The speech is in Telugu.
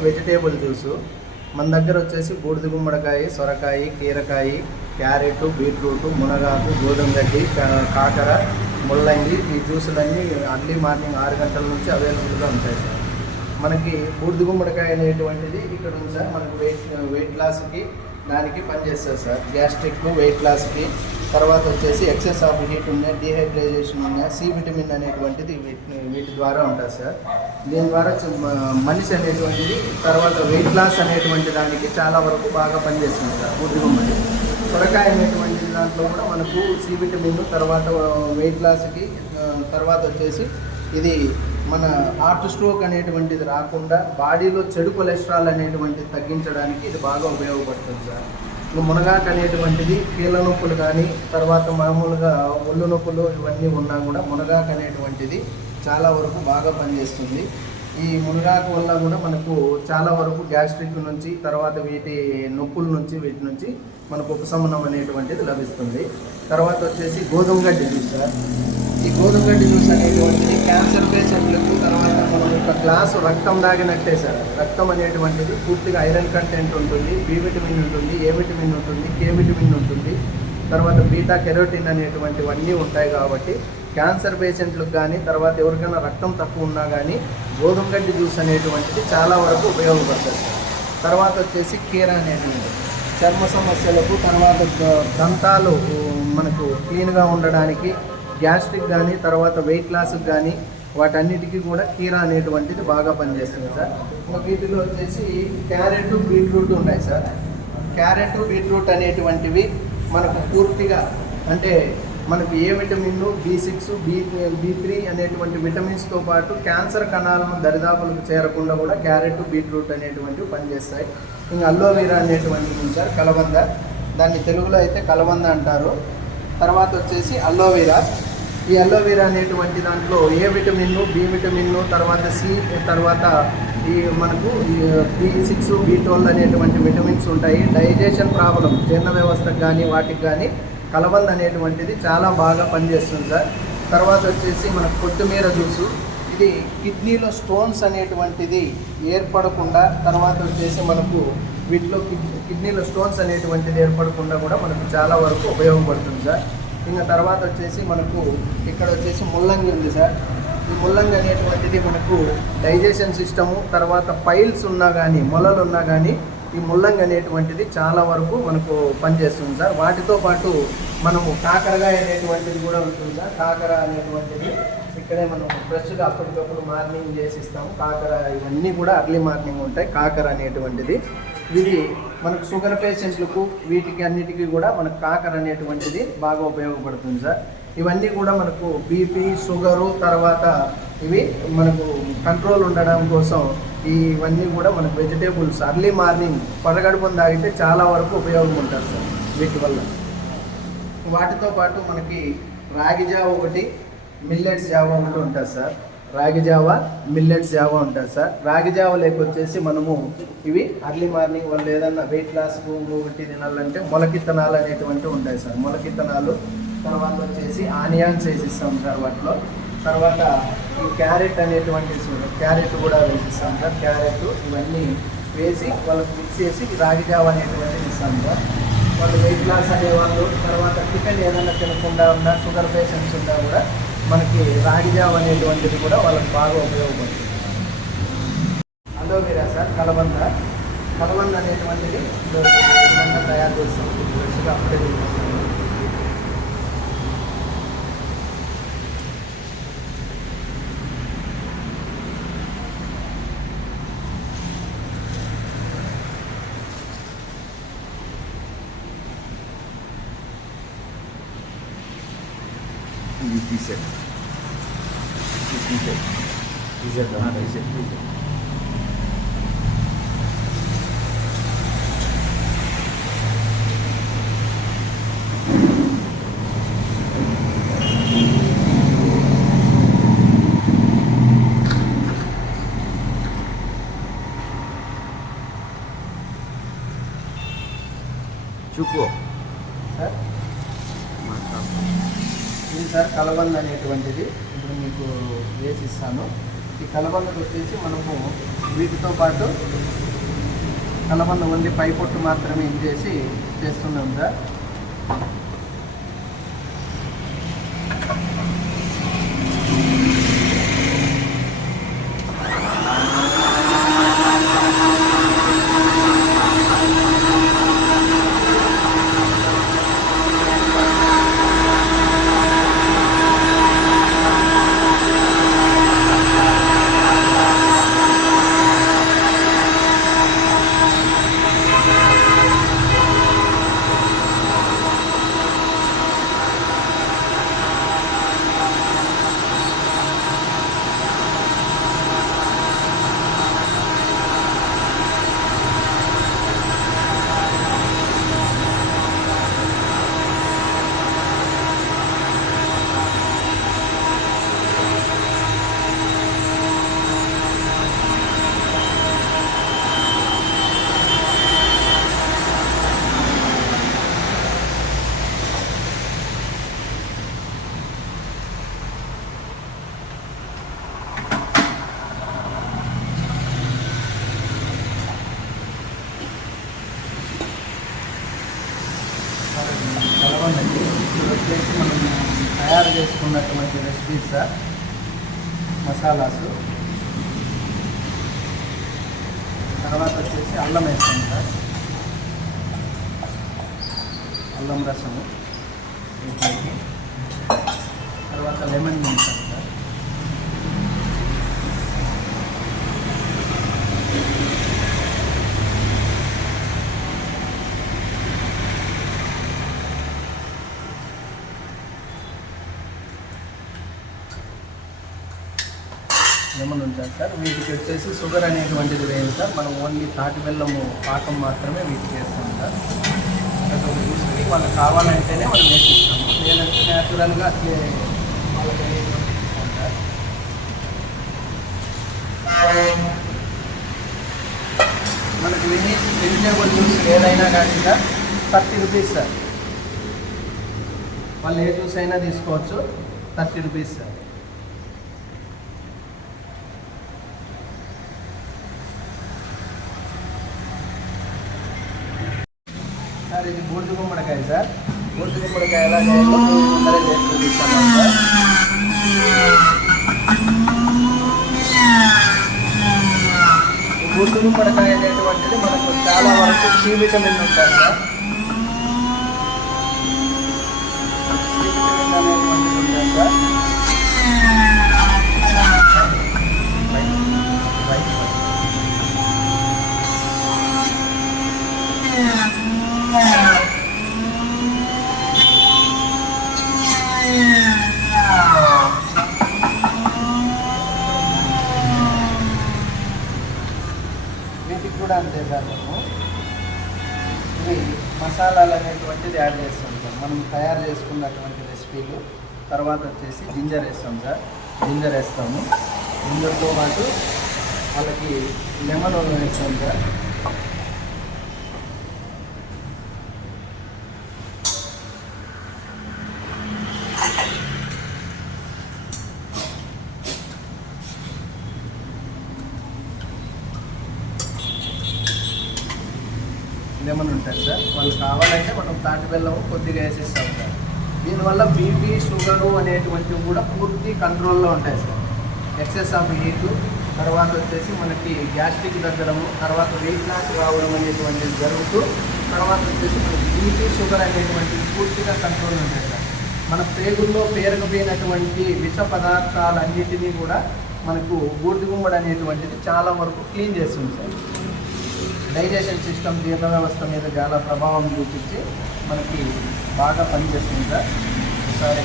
Vegetable juice. మన దగ్గర వచ్చేసి బూడిద గుమ్మడికాయ సొరకాయ కీరకాయ క్యారెట్ బీట్రూట్ మునగాకు గోధుమ గడ్డి కా- కాకర ముల్లంగి ఈ జ్యూసులన్నీ అర్లీ మార్నింగ్ ఆరు గంటల నుంచి అవైలబుల్గా ఉంటాయి సార్. మనకి బూడిద గుమ్మడికాయ అనేటువంటిది ఇక్కడ ఉంది? సార్ మనకు వెయిట్ వెయిట్ లాస్కి దానికి పనిచేస్తుంది సార్. గ్యాస్ట్రిక్ వెయిట్ లాస్కి తర్వాత వచ్చేసి ఎక్సెస్ ఆఫ్ హీట్ ఉన్నాయి డిహైడ్రేషన్ ఉన్నాయి సి విటమిన్ అనేటువంటిది వీటి వీటి ద్వారా ఉంటుంది సార్. దీని ద్వారా మనిషి అనేటువంటిది తర్వాత వెయిట్ లాస్ అనేటువంటి దానికి చాలా వరకు బాగా పనిచేస్తుంది సార్ బూడిద మనిషి సొరకాయ అనేటువంటి దాంట్లో కూడా మనకు సి విటమిన్ తర్వాత వెయిట్ లాస్కి తర్వాత వచ్చేసి ఇది మన హార్ట్ స్ట్రోక్ అనేటువంటిది రాకుండా బాడీలో చెడు కొలెస్ట్రాల్ అనేటువంటిది తగ్గించడానికి ఇది బాగా ఉపయోగపడుతుంది సార్. మునగాకు అనేటువంటిది కీళ్ళ నొప్పులు కానీ తర్వాత మామూలుగా ఒళ్ళు నొప్పులు ఇవన్నీ ఉన్నా కూడా మునగాకు అనేటువంటిది చాలా వరకు బాగా పనిచేస్తుంది. ఈ మునగాకు వల్ల కూడా మనకు చాలా వరకు గ్యాస్ట్రిక్ నుంచి తర్వాత వీటి నొప్పుల నుంచి వీటి నుంచి మనకు ఉపశమనం అనేటువంటిది లభిస్తుంది. తర్వాత వచ్చేసి గోధుమ గడ్డి సార్. ఈ గోధుమ గడ్డి జ్యూస్ అనేటువంటిది క్యాన్సర్ పేషెంట్లకు తర్వాత మన యొక్క గ్లాసు రక్తం దాగినట్టే సార్. రక్తం అనేటువంటిది పూర్తిగా ఐరన్ కంటెంట్ ఉంటుంది బి విటమిన్ ఉంటుంది ఏ విటమిన్ ఉంటుంది కే విటమిన్ ఉంటుంది. తర్వాత బీటా కెరోటిన్ అనేటువంటివన్నీ ఉంటాయి కాబట్టి క్యాన్సర్ పేషెంట్లకు కానీ తర్వాత ఎవరికైనా రక్తం తక్కువ ఉన్నా కానీ గోధుమ గడ్డి జ్యూస్ అనేటువంటిది చాలా వరకు ఉపయోగపడుతుంది తర్వాత వచ్చేసి కీర అనేటువంటిది. చర్మ సమస్యలకు తర్వాత దంతాలు మనకు క్లీన్గా ఉండడానికి గ్యాస్ట్రిక్ కానీ తర్వాత వెయిట్ లాస్కి కానీ వాటన్నిటికీ కూడా కీరా అనేటువంటిది బాగా పనిచేస్తుంది సార్. ఇంకా వీటిలో వచ్చేసి క్యారెట్ బీట్రూట్ ఉన్నాయి సార్. క్యారెట్ బీట్రూట్ అనేటువంటివి మనకు పూర్తిగా అంటే మనకు A vitamin B six B B three అనేటువంటి విటమిన్స్తో పాటు క్యాన్సర్ కణాలను దరిదాపులకు చేరకుండా కూడా క్యారెట్ బీట్రూట్ అనేటువంటివి పనిచేస్తాయి. ఇంకా అల్లోవీరా అనేటువంటిది సార్ కలబంద. దాన్ని తెలుగులో అయితే కలబంద అంటారు. తర్వాత వచ్చేసి అల్లోవీరా. ఈ అలోవెరా అనేటువంటి దాంట్లో ఏ విటమిన్ బి విటమిన్ తర్వాత సి తర్వాత ఈ మనకు బి సిక్స్ బి ట్వెల్వ్ అనేటువంటి విటమిన్స్ ఉంటాయి. డైజెషన్ ప్రాబ్లం జీర్ణ వ్యవస్థకు కానీ వాటికి కానీ కలబంద అనేటువంటిది చాలా బాగా పనిచేస్తుంది సార్. తర్వాత వచ్చేసి మనకు కొత్తిమీర జ్యూసు. ఇది కిడ్నీలో స్టోన్స్ అనేటువంటిది ఏర్పడకుండా తర్వాత వచ్చేసి మనకు వీటిలో కిడ్నీలో స్టోన్స్ అనేటువంటిది ఏర్పడకుండా కూడా మనకు చాలా వరకు ఉపయోగపడుతుంది సార్. ఇంకా తర్వాత వచ్చేసి మనకు ఇక్కడ వచ్చేసి ముల్లంగి ఉంది సార్. ఈ ముల్లంగి అనేటువంటిది మనకు డైజెషన్ సిస్టము తర్వాత పైల్స్ ఉన్నా కానీ మొలలు ఉన్నా కానీ ఈ ముల్లంగి అనేటువంటిది చాలా వరకు మనకు పనిచేస్తుంది సార్. వాటితో పాటు మనము కాకరకాయ అనేటువంటిది కూడా ఉంటుంది సార్. కాకర అనేటువంటిది ఇక్కడే మనం ఫ్రెష్గా అప్పటికప్పుడు మార్నింగ్ చేసి ఇస్తాము. కాకర ఇవన్నీ కూడా అర్లీ మార్నింగ్ ఉంటాయి. కాకర అనేటువంటిది. ఇది మనకు షుగర్ పేషెంట్లకు వీటికి అన్నిటికీ కూడా మనకు కాకర అనేటువంటిది బాగా ఉపయోగపడుతుంది సార్. ఇవన్నీ కూడా మనకు బీపీ షుగరు తర్వాత ఇవి మనకు కంట్రోల్ ఉండడం కోసం ఇవన్నీ కూడా మనకు వెజిటేబుల్స్ అర్లీ మార్నింగ్ పడగడుపుని తాగితే చాలా వరకు ఉపయోగం ఉంటుంది సార్ వీటి వల్ల. వాటితో పాటు మనకి రాగి జావ ఒకటి మిల్లెట్స్ జావ ఒకటి ఉంటుంది సార్. రాగి జావ మిల్లెట్స్ జావ ఉంటుంది సార్. రాగి జావ లేకొచ్చేసి మనము ఇవి అర్లీ మార్నింగ్ వాళ్ళు ఏదన్నా వెయిట్ లాస్ ఒకటి తినాలంటే మొలకిత్తనాలు అనేటువంటివి ఉంటాయి సార్. మొలకిత్తనాలు తర్వాత వచ్చేసి ఆనియన్స్ వేసిస్తాం సార్ వాటిలో. తర్వాత ఈ క్యారెట్ అనేటువంటి క్యారెట్ కూడా వేసిస్తాం సార్. క్యారెట్ ఇవన్నీ వేసి వాళ్ళకి మిక్స్ చేసి రాగి జావ అనేటువంటిది ఇస్తాం సార్. వాళ్ళు వెయిట్ లాస్ అనేవాళ్ళు తర్వాత చికెన్ ఏదైనా తినకుండా ఉన్నా షుగర్ పేషెంట్స్ ఉన్నా కూడా మనకి రాగిజావ్ అనేటువంటిది కూడా వాళ్ళకి బాగా ఉపయోగపడుతుంది. Aloe vera sir? కలబంద. కలబంద అనేటువంటిది తయారు చేస్తాం ఫ్రెష్గా అప్పుడే చేస్తాం ou 17. 17. 17. 17. Tout court. సార్ కలబంద అనేటువంటిది ఇప్పుడు మీకు వేసి ఇస్తాను ఈ కలబందకు వచ్చేసి మనము వీటితో పాటు కలబంద ఓన్లీ పై పొట్టు మాత్రమే ఇది చేసి చేస్తున్నాం సార్ కలవండి ఇది వచ్చేసి మనం తయారు చేసుకున్నటువంటి రెసిపీస్ సార్ మసాలాస్. తర్వాత వచ్చేసి అల్లం వేస్తాం సార్ అల్లం రసము. తర్వాత లెమన్ వేస్తాం. సార్ ఏమైనా ఉంటుంది సార్. వీటికి వచ్చేసి షుగర్ అనేటువంటిది వేయండి సార్. మనం ఓన్లీ తాటి బెల్లము పాకం మాత్రమే వీటికి వేస్తాం సార్. ప్రతి ఒక్క తీసుకుని వాళ్ళకి కావాలంటేనే మనం వేసిస్తాము. లేదంటే న్యాచురల్గా అట్లే వాళ్ళకి సార్. మనకి వెజి వెజిటేబుల్ జ్యూస్ ఏదైనా కానీ సార్ థర్టీ రూపీస్ సార్. వాళ్ళు ఏ జ్యూస్ అయినా తీసుకోవచ్చు. Thirty rupees sir. సార్ ఇది బూడిద గుమ్మడికాయ సార్. బూడిద గుమ్మడికాయ ఎలా చూపిస్తాను సార్. బూడిద గుమ్మడికాయ అనేటువంటిది మనకు చాలా వరకు సి విటమిన్ ఉంటుంది సార్ సి విటమిన్ అనేటువంటిది ఉంటుంది సార్ రైట్, రైట్. వీటికి కూడా అంతే సార్ మేము ఇవి మసాలాలు అనేటువంటిది యాడ్ చేస్తాం సార్. మనం తయారు చేసుకున్నటువంటి రెసిపీలు తర్వాత వచ్చేసి జింజర్ వేస్తాం సార్. జింజర్ వేస్తాము. జింజర్తో పాటు వాళ్ళకి లెమన్ వేస్తాం సార్. లెమన్ ఉంటుంది సార్. వాళ్ళు కావాలంటే మనం తాటి బెల్లం కొద్దిగా వేసిస్తాం సార్. దీనివల్ల బీపీ షుగరు అనేటువంటివి కూడా పూర్తి కంట్రోల్లో ఉంటాయి సార్. ఎక్సెస్ ఆఫ్ హీట్ తర్వాత వచ్చేసి మనకి గ్యాస్ట్రిక్ తగ్గడము తర్వాత వెయిట్ లాస్ రావడం అనేటువంటిది జరుగుతూ తర్వాత వచ్చేసి మనకి బీపీ షుగర్ అనేటువంటివి పూర్తిగా కంట్రోల్ ఉంటాయి సార్. మన పేగుల్లో పేరుకుపోయినటువంటి విష పదార్థాలన్నిటినీ కూడా మనకు బూడిద గుమ్మడి అనేటువంటిది చాలా వరకు క్లీన్ చేస్తుంది సార్. డైజెషన్ సిస్టమ్ జీర్ణ వ్యవస్థ మీద చాలా ప్రభావం చూపించి మనకి బాగా పనిచేస్తుంది సార్. ఒకసారి